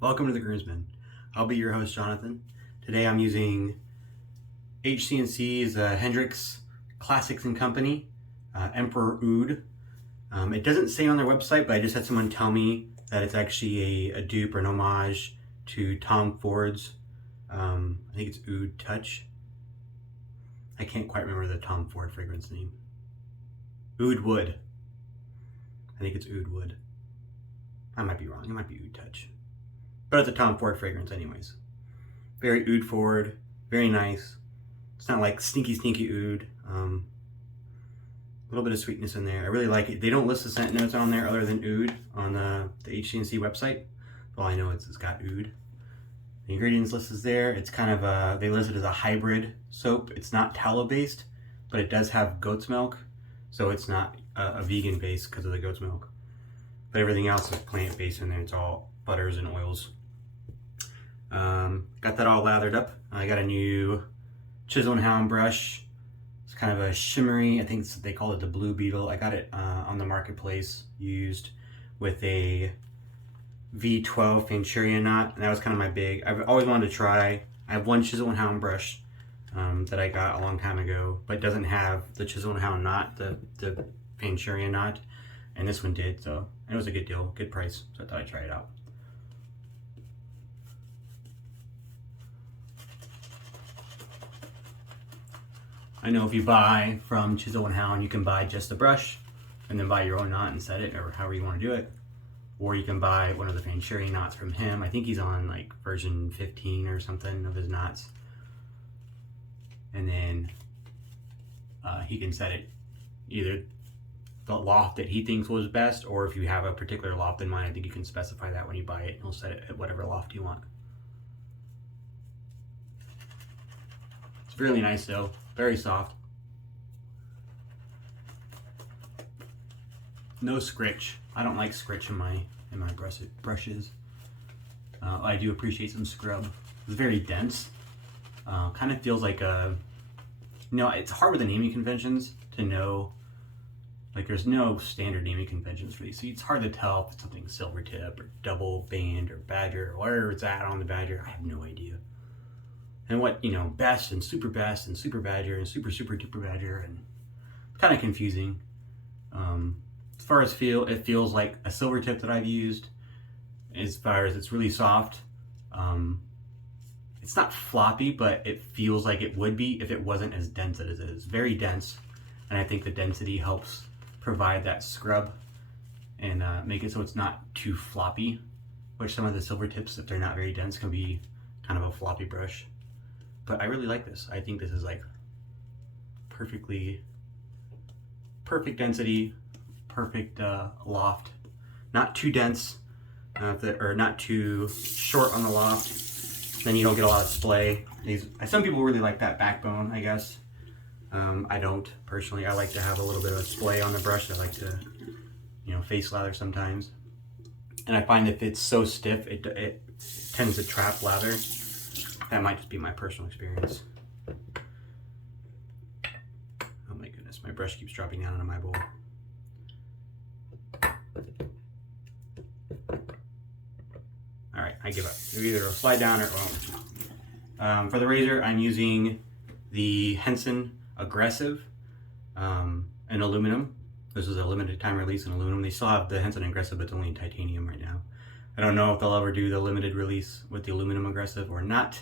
Welcome to the Groomsmen. I'll be your host, Jonathan. Today I'm using HC&C's Hendrix Classics and Company Emperor Oud. It doesn't say on their website, but I just had someone tell me that it's actually a dupe or an homage to Tom Ford's, I think it's Oud Touch. I can't quite remember the Tom Ford fragrance name. Oud Wood. I think it's Oud Wood. I might be wrong. It might be Oud Touch. But it's a Tom Ford fragrance anyways. Very oud forward, very nice. It's not like stinky oud. A little bit of sweetness in there. I really like it. They don't list the scent notes on there other than oud on the HC&C website. All I know is it's got oud. The ingredients list is there. It's kind of they list it as a hybrid soap. It's not tallow based, but it does have goat's milk. So it's not a vegan base because of the goat's milk. But everything else is plant based in there. It's all butters and oils. Got that all lathered up. I got a new Chisel and Hound brush. It's kind of a shimmery, I think they call it the Blue Beetle. I got it on the marketplace used with a V12 Fanchuria knot, and that was kind of my big. I've always wanted to try. I have one Chisel and Hound brush that I got a long time ago, but it doesn't have the Chisel and Hound knot, the Fanchuria knot, and this one did, so it was a good deal, good price, so I thought I'd try it out. I know if you buy from Chisel and Hound, you can buy just the brush and then buy your own knot and set it, or however you want to do it. Or you can buy one of the Fanchuria knots from him. I think he's on like version 15 or something of his knots. And then he can set it either the loft that he thinks was best, or if you have a particular loft in mind, I think you can specify that when you buy it. He'll set it at whatever loft you want. It's really nice though. Very soft. No scritch. I don't like scritch in my brushes. I do appreciate some scrub. It's very dense. Kind of feels like it's hard with the naming conventions to know. Like there's no standard naming conventions for these, so it's hard to tell if it's something silver tip or double band or badger or whatever it's at on the badger. I have no idea. And what, best and super badger and super duper badger, and kind of confusing. As far as feel, it feels like a silver tip that I've used. As far as it's really soft. It's not floppy, but it feels like it would be if it wasn't as dense as it is. Very dense, and I think the density helps provide that scrub and make it so it's not too floppy, which some of the silver tips, if they're not very dense, can be kind of a floppy brush. But I really like this. I think this is like perfect density, perfect loft. Not too dense, or not too short on the loft. Then you don't get a lot of splay. Some people really like that backbone, I guess. I don't personally. I like to have a little bit of splay on the brush. I like to, face lather sometimes. And I find if it's so stiff, it tends to trap lather. That might just be my personal experience. Oh my goodness, my brush keeps dropping down into my bowl. All right, I give up. It'll either slide down or it won't. For the razor, I'm using the Henson Aggressive in aluminum. This is a limited time release in aluminum. They still have the Henson Aggressive, but it's only in titanium right now. I don't know if they'll ever do the limited release with the aluminum Aggressive or not.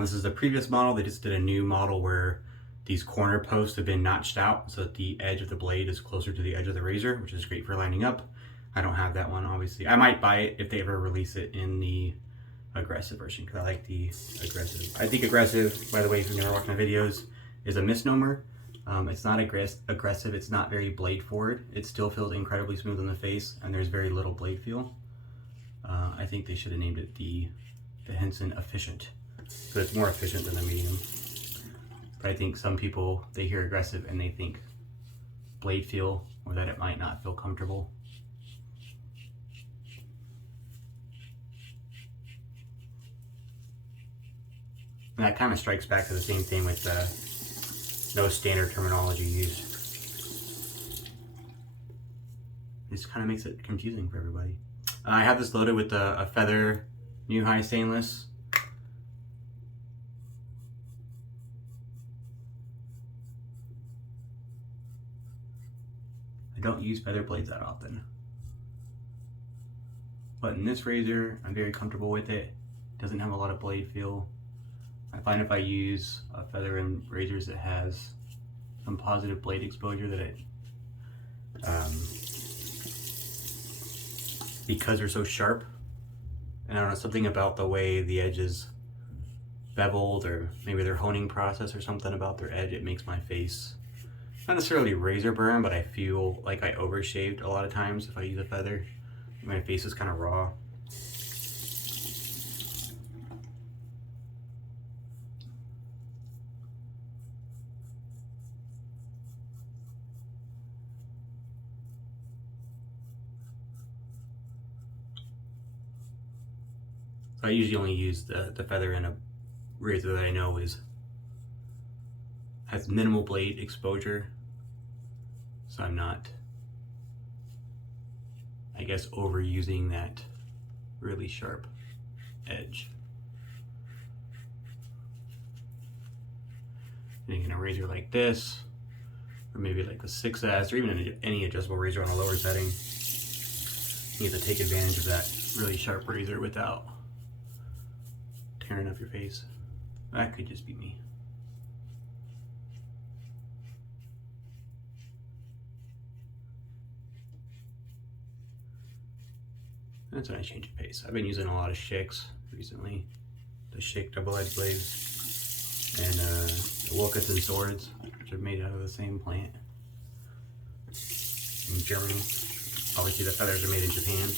This is the previous model. They just did a new model where these corner posts have been notched out so that the edge of the blade is closer to the edge of the razor, which is great for lining up. I don't have that one, obviously. I might buy it if they ever release it in the Aggressive version, because I like the Aggressive. I think Aggressive, by the way, if you've never watched my videos, is a misnomer. It's not aggressive. It's not very blade forward. It still feels incredibly smooth on the face, and there's very little blade feel. I think they should have named it the Henson Efficient, so it's more efficient than the medium. But I think some people, they hear aggressive and they think blade feel, or that it might not feel comfortable. And that kind of strikes back to the same thing with no standard terminology used. This kind of makes it confusing for everybody. I have this loaded with a feather new high stainless. I don't use feather blades that often, but in this razor, I'm very comfortable with it. It doesn't have a lot of blade feel. I find if I use a feather in razors that has some positive blade exposure, that it, because they're so sharp, and I don't know, something about the way the edge is beveled, or maybe their honing process or something about their edge, it makes my face not necessarily razor burn, but I feel like I overshaved a lot of times if I use a feather. My face is kind of raw. So I usually only use the feather in a razor that I know has minimal blade exposure, so I'm not, I guess, overusing that really sharp edge. And in a razor like this, or maybe like a 6S, or even any adjustable razor on a lower setting, you have to take advantage of that really sharp razor without tearing up your face. That could just be me. That's when I change the pace. I've been using a lot of Shicks recently. The Schick double-edged blades and the Wilkinson swords, which are made out of the same plant in Germany. Obviously the feathers are made in Japan.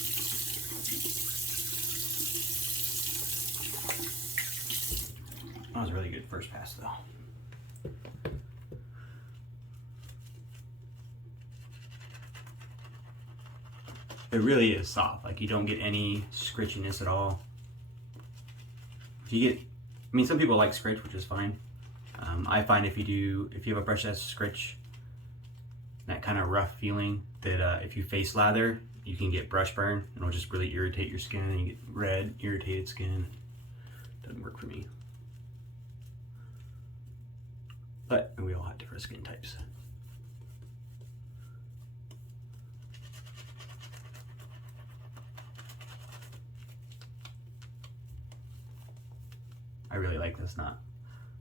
That was a really good first pass though. It really is soft, like you don't get any scritchiness at all. You get, I mean, some people like scritch, which is fine. I find if you have a brush that's scritch, that kind of rough feeling, that if you face lather, you can get brush burn, and it'll just really irritate your skin, and you get red, irritated skin. Doesn't work for me. But we all have different skin types. I really like this knot.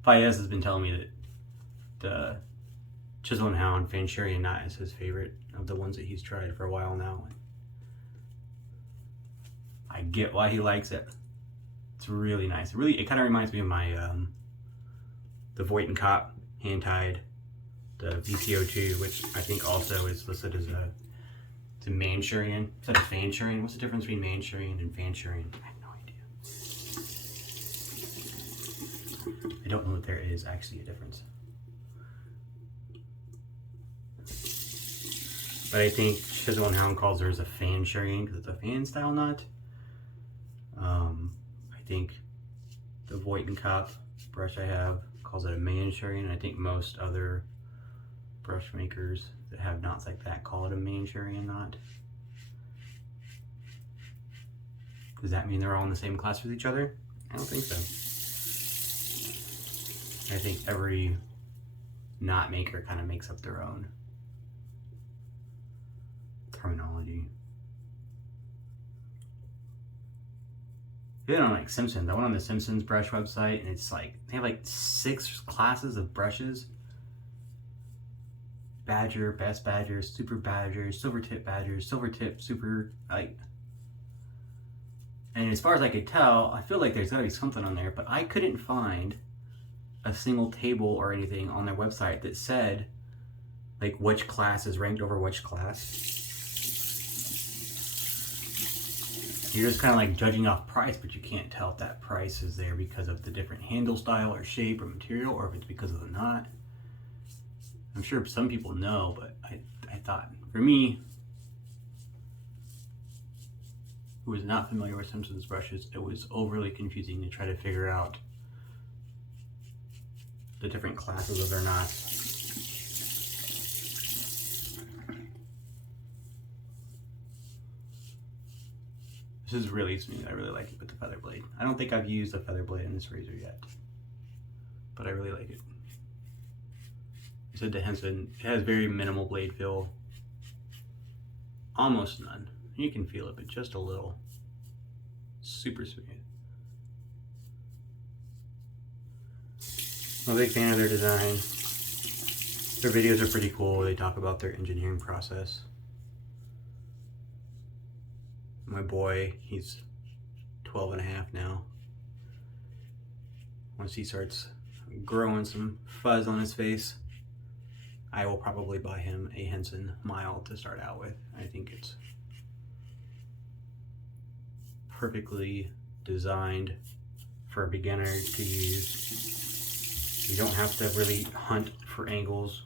Fayez has been telling me that the Chisel and Hound Fanchurian knot is his favorite of the ones that he's tried for a while now. I get why he likes it. It's really nice. It kind of reminds me of my the Voigt and Kopp hand tied, the VCO2, which I think also is listed as a Manchurian instead of Fanchurian. What's the difference between Manchurian and Fanchurian? I have no idea. I don't know if there is actually a difference. But I think Chisel and Hound calls theirs a Fanchurian because it's a fan style knot. I think the Voigt and Kopp brush I have calls it a Manchurian, and I think most other brush makers that have knots like that call it a Manchurian knot. Does that mean they're all in the same class with each other? I don't think so. I think every knot maker kind of makes up their own terminology. Even on like Simpsons, I went on the Simpsons brush website, and it's like they have like 6 classes of brushes: Badger, Best Badger, Super Badger, Silver Tip Badger, Silver Tip, Super, like. And as far as I could tell, I feel like there's gotta be something on there, but I couldn't find a single table or anything on their website that said like which class is ranked over which class. You're just kind of like judging off price, but you can't tell if that price is there because of the different handle style or shape or material, or if it's because of the knot. I'm sure some people know, but I thought, for me, who was not familiar with Simpsons brushes, it was overly confusing to try to figure out the different classes of their knots. This is really smooth. I really like it with the feather blade. I don't think I've used a feather blade in this razor yet, but I really like it. I said to Henson, it has very minimal blade feel. Almost none. You can feel it, but just a little. Super smooth. I'm a big fan of their design. Their videos are pretty cool. They talk about their engineering process. My boy, he's 12 and a half now. Once he starts growing some fuzz on his face, I will probably buy him a Henson mild to start out with. I think it's perfectly designed for a beginner to use. You don't have to really hunt for angles.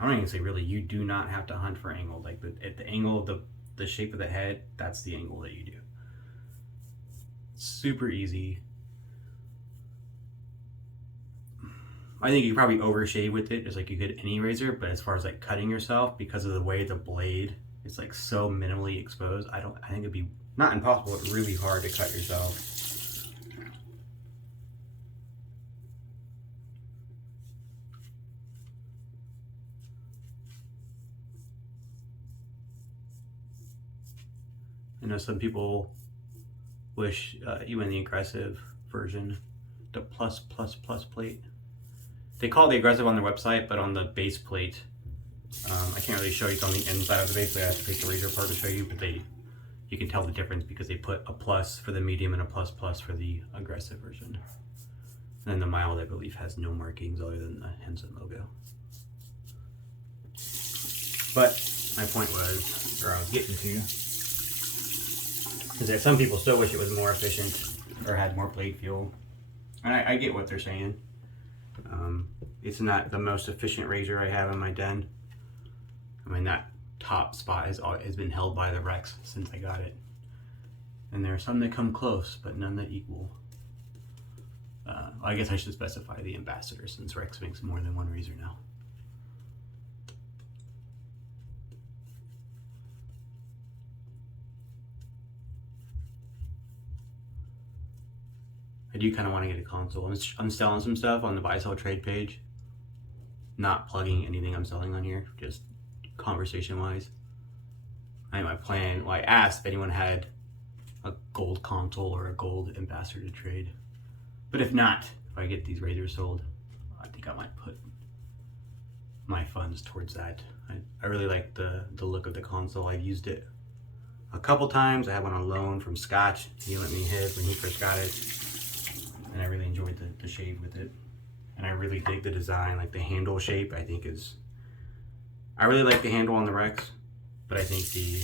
I don't even say really, you do not have to hunt for angles. Like at the angle of the shape of the head, that's the angle that you do. It's super easy. I think you could probably overshave with it, just like you could any razor, but as far as like cutting yourself, because of the way the blade is like so minimally exposed, I think it'd be not impossible, but really hard to cut yourself. I know some people wish even the aggressive version, the plus plate. They call it the aggressive on their website, but on the base plate, I can't really show you. It's on the inside of the base plate. I have to take the razor apart to show you, but you can tell the difference because they put a plus for the medium and a plus for the aggressive version. And then the mild, I believe, has no markings other than the Henson logo. But my point was, or I was getting to, is that some people still wish it was more efficient or had more blade feel. And I get what they're saying. It's not the most efficient razor I have in my den. I mean, that top spot has been held by the Rex since I got it. And there are some that come close, but none that equal. I guess I should specify the Ambassador, since Rex makes more than one razor now. I do kind of want to get a console. I'm selling some stuff on the buy sell trade page. Not plugging anything I'm selling on here, just conversation wise. I my plan, well, I asked if anyone had a gold console or a gold Ambassador to trade. But if not, if I get these razors sold, I think I might put my funds towards that. I really like the look of the console. I've used it a couple times. I had one on loan from Scotch. He lent me his when he first got it. And I really enjoyed the shave with it. And I really dig the design, like the handle shape, I think I really like the handle on the Rex, but I think the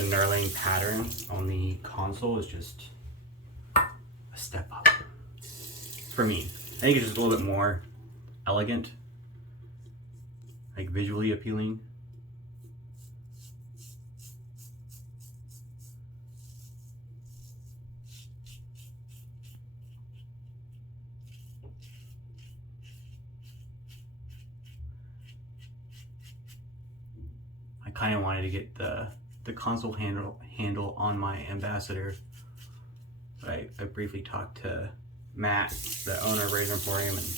knurling pattern on the console is just a step up for me. I think it's just a little bit more elegant, like visually appealing. I kind of wanted to get the console handle on my Ambassador, but I briefly talked to Matt, the owner of Razor Emporium, and he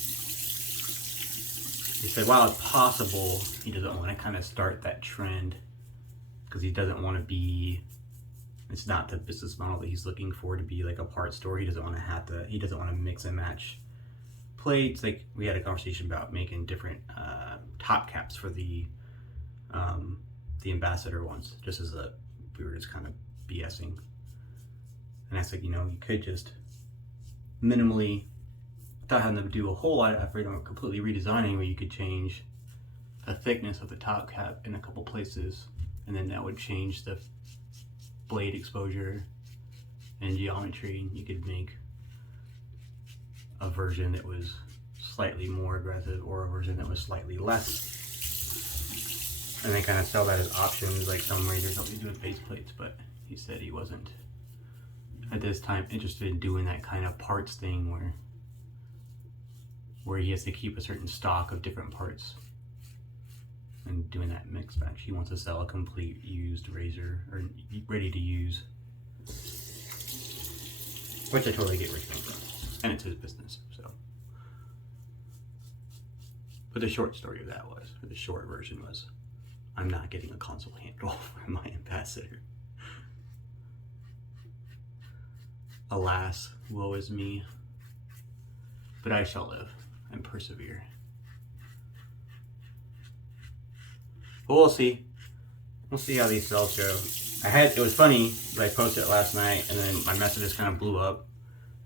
said while it's possible, he doesn't want to kind of start that trend because he doesn't want to be, it's not the business model that he's looking for, to be like a parts store. He doesn't want to mix and match plates. Like we had a conversation about making different top caps for the Ambassador ones, just as we were just kind of BSing. And I said, you could just minimally, without having to do a whole lot of effort or completely redesigning, where you could change the thickness of the top cap in a couple places, and then that would change the blade exposure and geometry, and you could make a version that was slightly more aggressive or a version that was slightly less. And they kind of sell that as options, like some razors help you do with base plates, but he said he wasn't at this time interested in doing that kind of parts thing where he has to keep a certain stock of different parts and doing that mix match. He wants to sell a complete used razor, or ready to use which I totally get where he's coming from, and it's his business. So, but the short story of that was, or the short version was, I'm not getting a console handle for my ambassador. Alas, woe is me. But I shall live and persevere. But we'll see. We'll see how these sales go. It was funny, but I posted it last night and then my messages kind of blew up.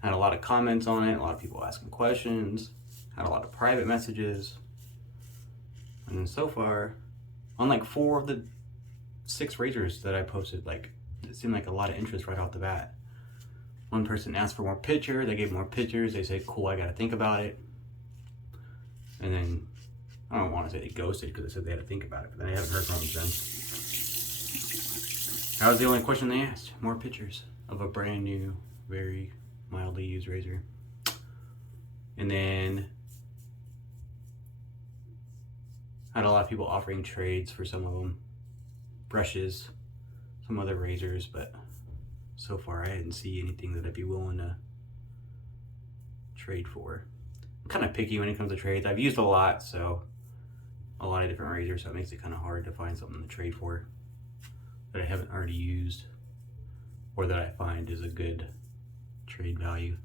I had a lot of comments on it, a lot of people asking questions, had a lot of private messages. And then so far, on like 4 of the 6 razors that I posted, like it seemed like a lot of interest right off the bat. One person asked for more pictures, they gave more pictures, they said, cool, I gotta think about it. And then, I don't want to say they ghosted because they said they had to think about it, but then I haven't heard from them since. That was the only question they asked, more pictures of a brand new, very mildly used razor. And then, I had a lot of people offering trades for some of them. Brushes, some other razors, but so far I didn't see anything that I'd be willing to trade for. I'm kind of picky when it comes to trades. I've used a lot of different razors, so it makes it kind of hard to find something to trade for that I haven't already used or that I find is a good trade value.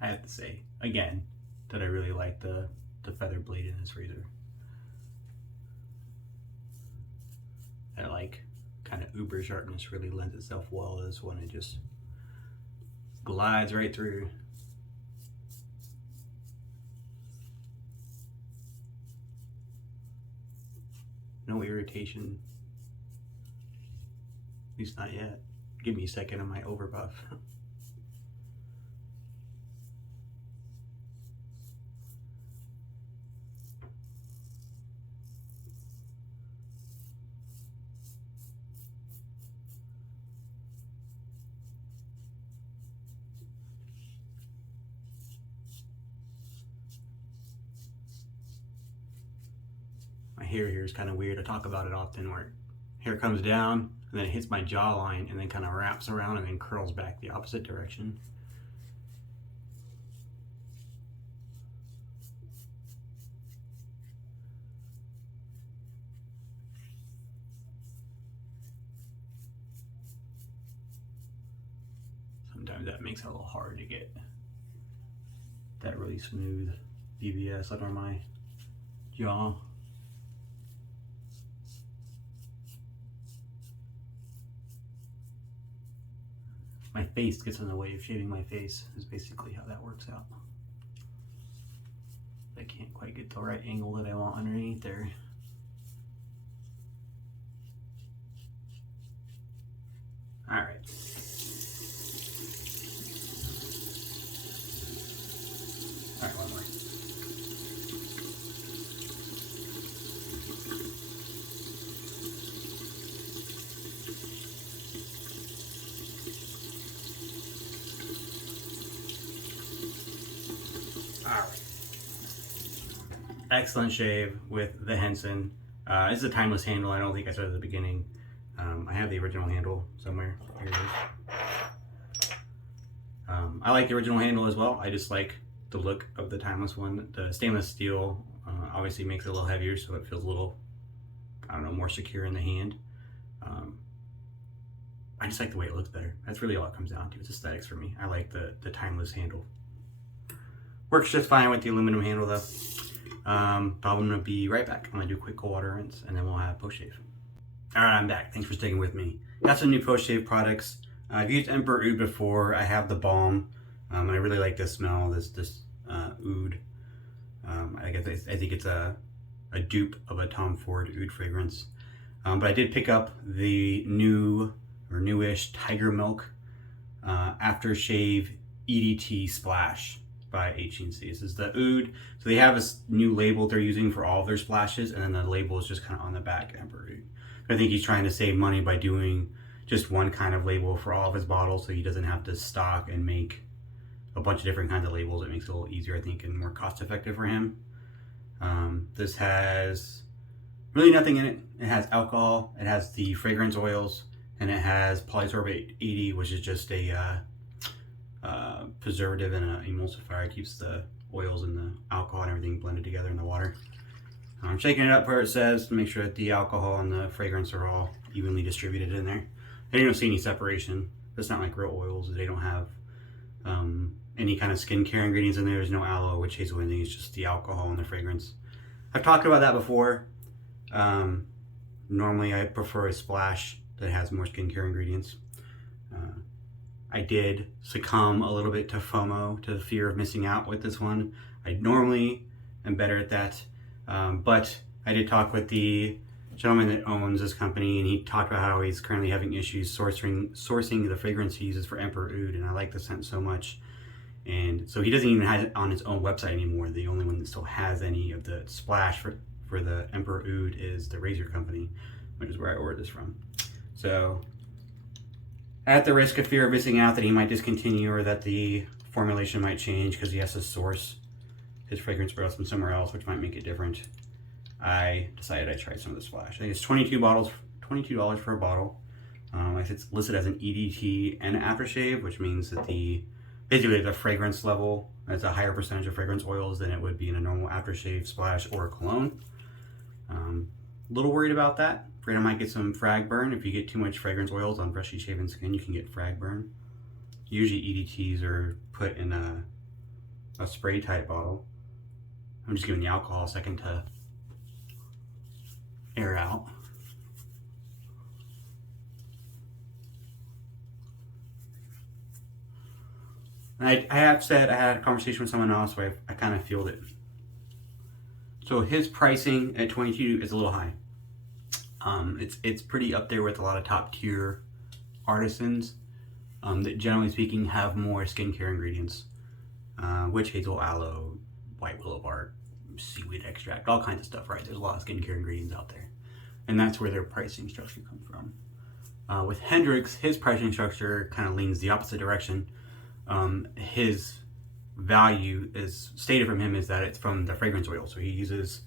I have to say, again, that I really like the feather blade in this razor. That like kind of uber sharpness really lends itself well to this one. It just glides right through. No irritation. At least not yet. Give me a second on my overbuff. My hair here is kind of weird. I talk about it often where hair comes down and then it hits my jawline and then kind of wraps around and then curls back the opposite direction. Sometimes that makes it a little hard to get that really smooth BBS under my jaw. My face gets in the way of shaving my face is basically how that works out. I can't quite get the right angle that I want underneath there. All right. All right, one more. Alright. Excellent shave with the Henson. This is a timeless handle. I don't think I said at the beginning. I have the original handle somewhere. Here it is. I like the original handle as well. I just like the look of the timeless one. The stainless steel obviously makes it a little heavier, so it feels a little, I don't know, more secure in the hand. I just like the way it looks better. That's really all it comes down to. It's aesthetics for me. I like the timeless handle. Works just fine with the aluminum handle though. But I'm gonna be right back. I'm gonna do a quick cold water rinse and then we'll have post shave. All right, I'm back. Thanks for sticking with me. Got some new post-shave products. I've used Emperor Oud before. I have the balm. I really like this smell, this oud. I think it's a dupe of a Tom Ford oud fragrance. But I did pick up the newish Tiger Milk Aftershave EDT Splash by HC&C. This is the oud. So they have this new label they're using for all of their splashes, and then the label is just kind of on the back, Emperor Oud. I think he's trying to save money by doing just one kind of label for all of his bottles, so he doesn't have to stock and make a bunch of different kinds of labels. It makes it a little easier, I think, and more cost effective for him. This has really nothing in it. It has alcohol, it has the fragrance oils, and it has polysorbate 80, which is just a preservative and an emulsifier. It keeps the oils and the alcohol and everything blended together in the water. I'm shaking it up where it says to make sure that the alcohol and the fragrance are all evenly distributed in there. I don't see any separation. It's not like real oils. They don't have any kind of skincare ingredients in there. There's no aloe, witch hazel, anything. It's just the alcohol and the fragrance. I've talked about that before. Normally I prefer a splash that has more skincare ingredients. I did succumb a little bit to FOMO, to the fear of missing out with this one. I normally am better at that. But I did talk with the gentleman that owns this company, and he talked about how he's currently having issues sourcing the fragrance he uses for Emperor Oud, and I like the scent so much. And so he doesn't even have it on his own website anymore. The only one that still has any of the splash for the Emperor Oud is the Razor Company, which is where I ordered this from. So at the risk of fear of missing out that he might discontinue or that the formulation might change because he has to source his fragrance oils from somewhere else, which might make it different, I decided I'd try some of the splash. I think it's $22 for a bottle. It's listed as an EDT and aftershave, which means that basically the fragrance level has a higher percentage of fragrance oils than it would be in a normal aftershave, splash, or a cologne. A little worried about that. Afraid I might get some frag burn. If you get too much fragrance oils on freshly shaven skin, you can get frag burn. Usually EDTs are put in a spray type bottle. I'm just giving the alcohol a second to air out. I have said I had a conversation with someone else where I kind of feel it. So his pricing at $22 is a little high. It's pretty up there with a lot of top tier artisans that generally speaking have more skincare ingredients. Witch hazel, aloe, white willow bark, seaweed extract, all kinds of stuff, right? There's a lot of skincare ingredients out there. And that's where their pricing structure comes from. With Hendrix, his pricing structure kind of leans the opposite direction. His value is stated from him is that it's from the fragrance oil. So he uses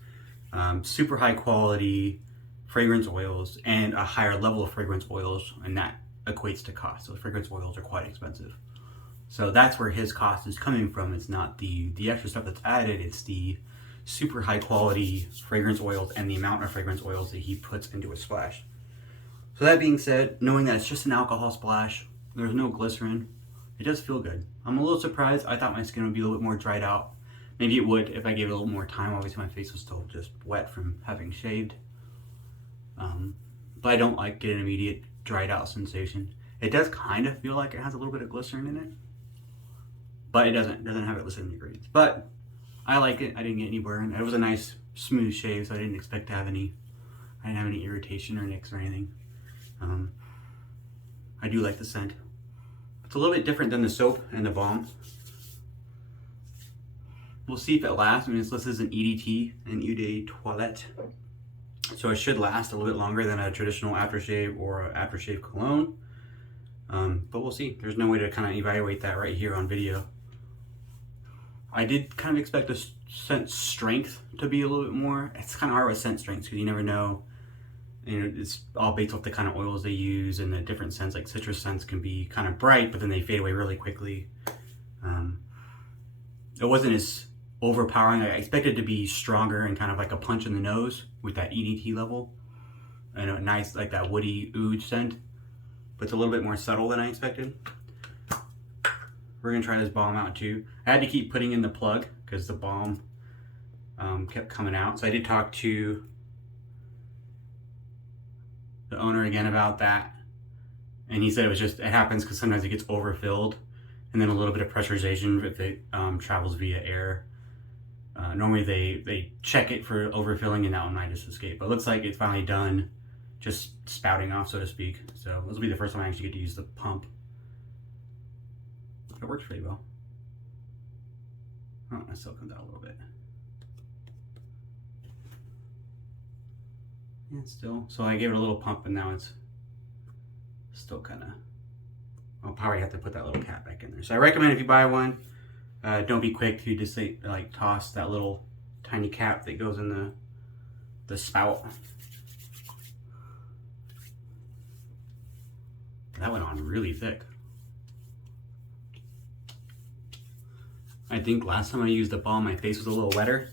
super high quality fragrance oils and a higher level of fragrance oils, and that equates to cost. So fragrance oils are quite expensive. So that's where his cost is coming from. It's not the extra stuff that's added, it's the super high quality fragrance oils and the amount of fragrance oils that he puts into a splash. So that being said, knowing that it's just an alcohol splash, there's no glycerin, it does feel good. I'm a little surprised. I thought my skin would be a little bit more dried out. Maybe it would if I gave it a little more time. Obviously my face was still just wet from having shaved. But I don't like get an immediate dried out sensation. It does kind of feel like it has a little bit of glycerin in it, but it doesn't have it listed in the ingredients. But I like it. I didn't get any burn. It was a nice smooth shave, so I didn't expect to have any. I didn't have any irritation or nicks or anything. I do like the scent. It's a little bit different than the soap and the balm. We'll see if it lasts. I mean, it's listed as an EDT, an Eau de Toilette. So it should last a little bit longer than a traditional aftershave or an aftershave cologne. But we'll see. There's no way to kind of evaluate that right here on video. I did kind of expect the scent strength to be a little bit more. It's kind of hard with scent strengths because you never know. It's all based off the kind of oils they use and the different scents. Like citrus scents can be kind of bright, but then they fade away really quickly. It wasn't as overpowering. I expected it to be stronger and kind of like a punch in the nose with that EDT level. And a nice, like that woody oud scent. But it's a little bit more subtle than I expected. We're gonna try this balm out too. I had to keep putting in the plug because the balm kept coming out. So I did talk to the owner again about that. And he said it happens because sometimes it gets overfilled, and then a little bit of pressurization if it travels via air. Normally they check it for overfilling, and that one might just escape. But it looks like it's finally done, just spouting off, so to speak. So this will be the first time I actually get to use the pump. It works pretty well. Oh, it still comes out a little bit. And still, so I gave it a little pump, and now it's still kind of, I'll probably have to put that little cap back in there. So I recommend if you buy one, don't be quick to just like toss that little tiny cap that goes in the spout. That went on really thick. I think last time I used the balm, my face was a little wetter.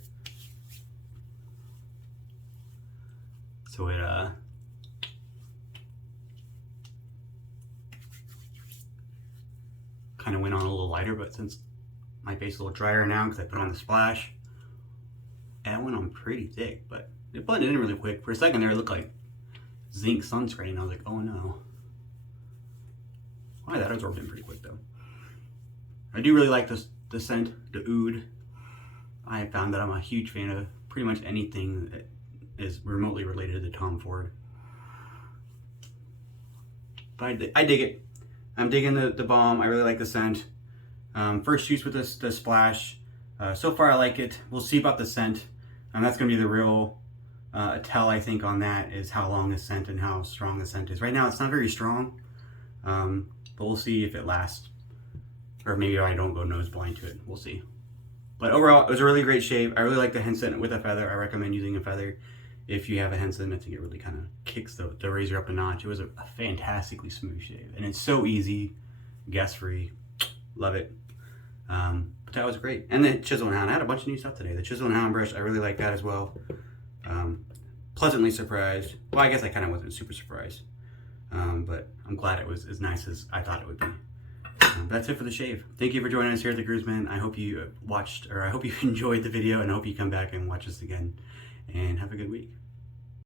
So it kind of went on a little lighter, but since my face is a little drier now because I put on the splash, and it went on pretty thick, but it blended in really quick. For a second there, it looked like zinc sunscreen. I was like, oh no. Wow, that absorbed in pretty quick though. I do really like the scent, the oud. I have found that I'm a huge fan of pretty much anything that is remotely related to Tom Ford. But I dig it. I'm digging the balm. I really like the scent. First use with the splash. So far I like it. We'll see about the scent. That's going to be the real tell, I think, on that, is how long the scent and how strong the scent is. Right now it's not very strong, but we'll see if it lasts. Or maybe I don't go nose blind to it. We'll see. But overall, it was a really great shave. I really like the Henson with a feather. I recommend using a feather if you have a Henson. I think it really kind of kicks the razor up a notch. It was a fantastically smooth shave. And it's so easy, gas-free. Love it. But that was great. And the Chisel and Hound. I had a bunch of new stuff today. The Chisel and Hound brush, I really like that as well. Pleasantly surprised. Well, I guess I kind of wasn't super surprised. But I'm glad it was as nice as I thought it would be. That's it for the shave. Thank you for joining us here at the Groomsman. I hope you watched, or I hope you enjoyed the video, and I hope you come back and watch us again. And have a good week.